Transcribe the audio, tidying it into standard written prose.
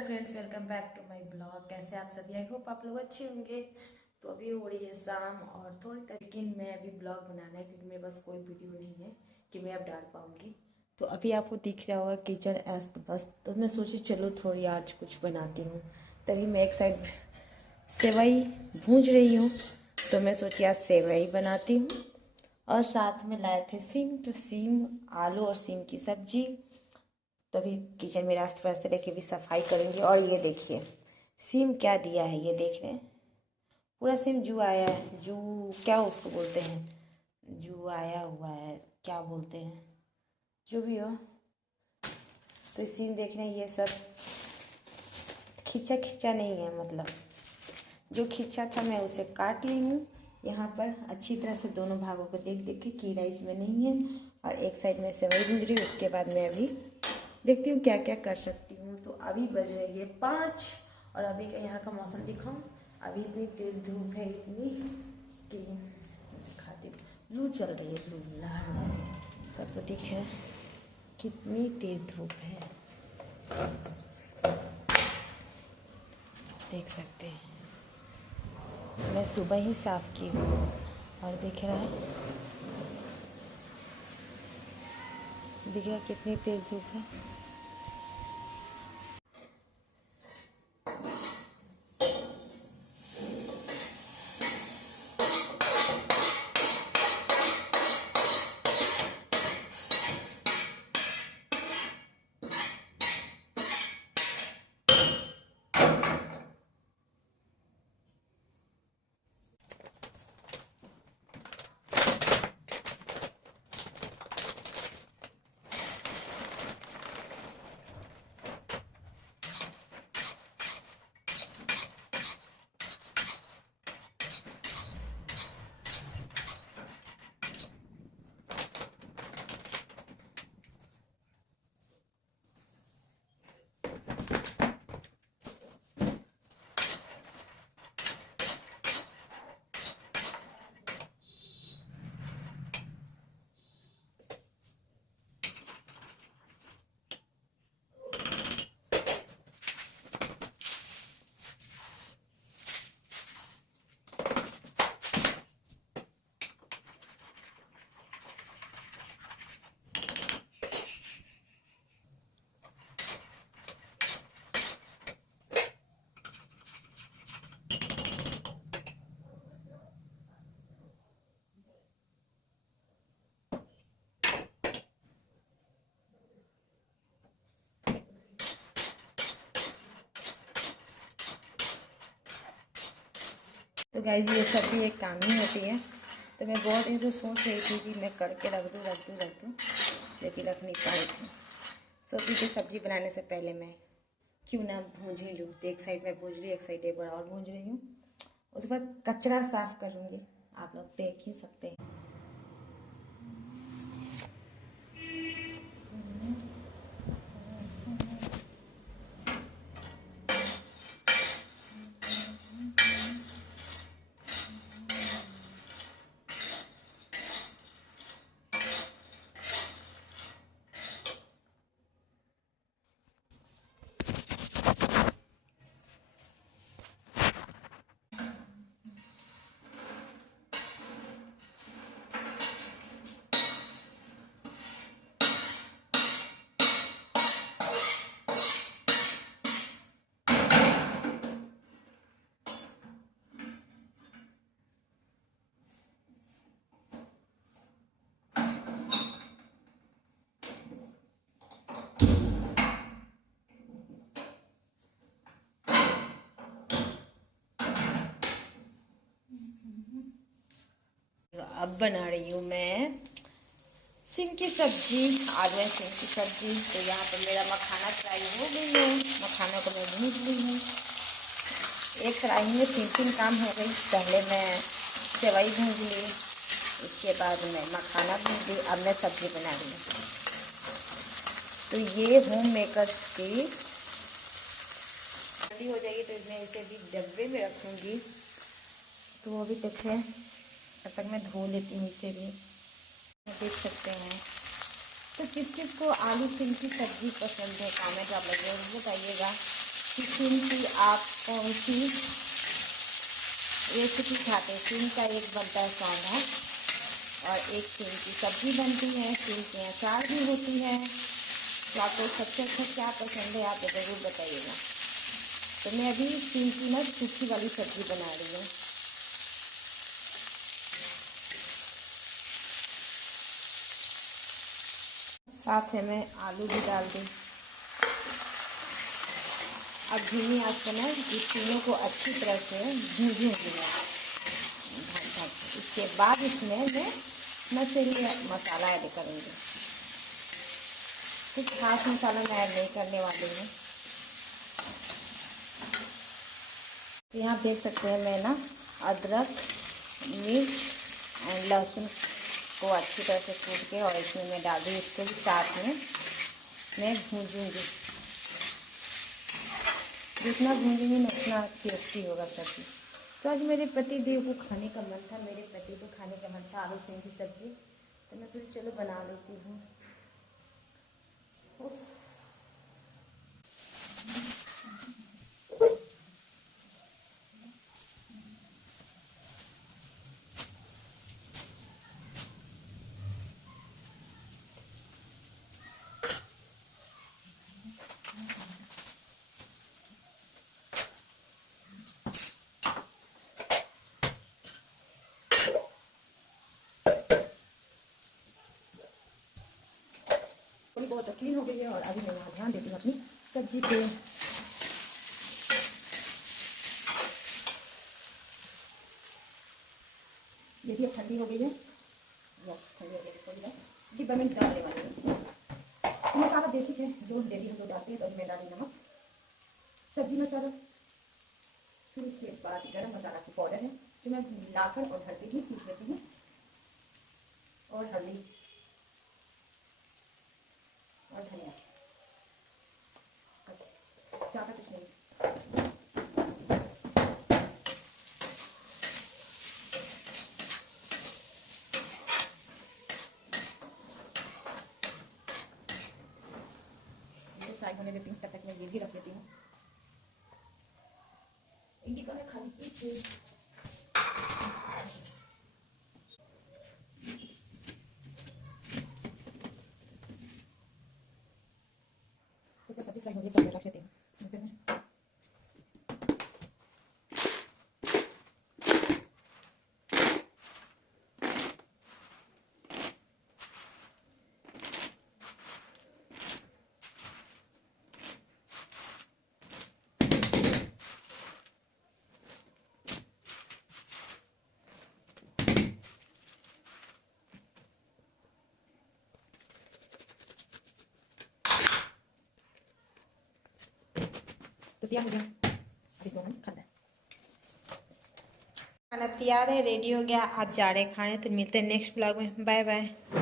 Friends, welcome back to my blog. कैसे आप सभी? आई होप आप लोग अच्छे होंगे। तो अभी हो रही है शाम और थोड़ी तक, लेकिन मैं अभी ब्लॉग बनाना है क्योंकि मेरे पास कोई वीडियो नहीं है कि मैं अब डाल पाऊँगी। तो अभी आपको दिख रहा होगा किचन अस्त व्यस्त, तो मैं सोची चलो थोड़ी आज कुछ बनाती हूँ। तभी मैं एक साइड सेवई भूंज रही हूँ, तो मैं सोची आज सेवई बनाती हूँ। और साथ में लाए थे सीम, तो सीम, आलू और सीम की सब्जी। तो अभी किचन में रास्ते वास्ते लेके भी सफाई करेंगे। और ये देखिए सीम क्या दिया है, ये देख रहे हैं, पूरा सीम जू आया है। जू क्या उसको बोलते हैं, जू आया हुआ है, क्या बोलते हैं, जो भी हो। तो सीम देख रहे हैं, ये सब खिंचा खिंचा नहीं है, मतलब जो खिंचा था मैं उसे काट ली हूँ। यहाँ पर अच्छी तरह से दोनों भागों को देख देख के, कीड़ा इसमें नहीं है। और एक साइड में सेवई भून रही हूँ, उसके बाद मैं अभी देखती हूँ क्या क्या कर सकती हूँ। तो अभी बज रही है 5 और अभी का यहाँ का मौसम दिखाऊँ। अभी इतनी तेज़ धूप है, इतनी कि दिखाती हूँ, लू चल रही है, लू लहर। तो आपको दिख है कितनी तेज़ धूप है, देख सकते हैं। मैं सुबह ही साफ़ की हूँ और दिख रहा है कितनी तेज़ धूप है। तो गाइस ये सब भी एक काम ही होती है। तो मैं बहुत दिन से सोच रही थी कि मैं करके रख दूँ, लेकिन रख नहीं पाई थी। सोची कि सब्ज़ी बनाने से पहले मैं क्यों ना भूंज ही लूँ। तो एक साइड मैं भूंज रही, एक साइड एक बार और भूंज रही हूँ। उसके बाद कचरा साफ़ करूँगी, आप लोग देख ही सकते हैं। अब बना रही हूँ मैं सिम की सब्जी, आलू सिम की सब्जी। तो यहाँ पर मेरा मखाना फ्राई हो गई है, मखाना को मैं भून ली हूँ। एक कढ़ाई में 3 काम हो गई। पहले मैं सेवई भून ली, उसके बाद मैं मखाना भून ली, अब मैं सब्जी बना रही हूँ। तो ये होम मेकर्स की ठंडी हो जाएगी तो मैं इसे भी डब्बे में रखूँगी। तो वो भी देख रहे हैं, तब तक मैं धो लेती हूँ इसे भी। देख सकते हैं। तो किस किस को आलू सिम की सब्ज़ी पसंद है, कमेंट आप लोग जरूर बताइएगा। कि सीम की आप कौन सी रेसिपी खाते हैं। सीम का एक बनता है सौंधा और एक सीम की सब्जी बनती है, सीम के अचार भी होती है। तो आपको सबसे अच्छा क्या पसंद है आप ज़रूर बताइएगा। तो मैं अभी सीम की ना सूखी वाली सब्जी बना रही हूँ। साथ में मैं आलू भी डाल दी। अब धीमी आंच पर ना ये तीनों को अच्छी तरह से भूंजूंगी मैं ढक। इसके बाद इसमें मैं मसाले मसाला ऐड करूँगी। कुछ खास मसाला मैं ऐड नहीं करने वाली हूँ। तो यहाँ देख सकते हैं मैं ना अदरक, मिर्च और लहसुन को अच्छी तरह से कूट के और इसमें मैं डाल दी। इसको भी साथ में मैं भूंजूंगी। जितना भूंजूंगी ना उतना टेस्टी होगा सब्ज़ी। तो आज मेरे पति देव को खाने का मन था, मेरे पति को खाने का मन था आलू सीम की सब्ज़ी। तो मैं सोची चलो बना लेती हूँ। बहुत क्लीन हो गई है और अभी मैं यहाँ ध्यान देती हूँ अपनी सब्जी पे। ये भी अब ठंडी हो गई है। बस ठंडी हो गई, इसको भी डिब्बा में डालने वाली हूँ। मसाला बेसिक है जो डेली हम लोग डालते हैं। तो मैं डाली नमक, सब्जी मसाला, फिर उसके बाद गरम मसाला की पाउडर है जो मैं लाकर और हल्दी भी पीस लेती हूँ, और हल्दी और धनिया, बस ज़्यादा कुछ नहीं। इसे फ्राई होने देती हूँ, तब तक मैं ये भी रख लेती हूँ। इनकी कलर खाली सब्जी फ्राई होगी तो मैं रख लेती हूँ। तो तैयार हो गया, अब इसको हम खाना है। खाना तैयार है, रेडी हो गया। आप जा रहे हैं खाने। तो मिलते हैं नेक्स्ट ब्लॉग में। Bye bye.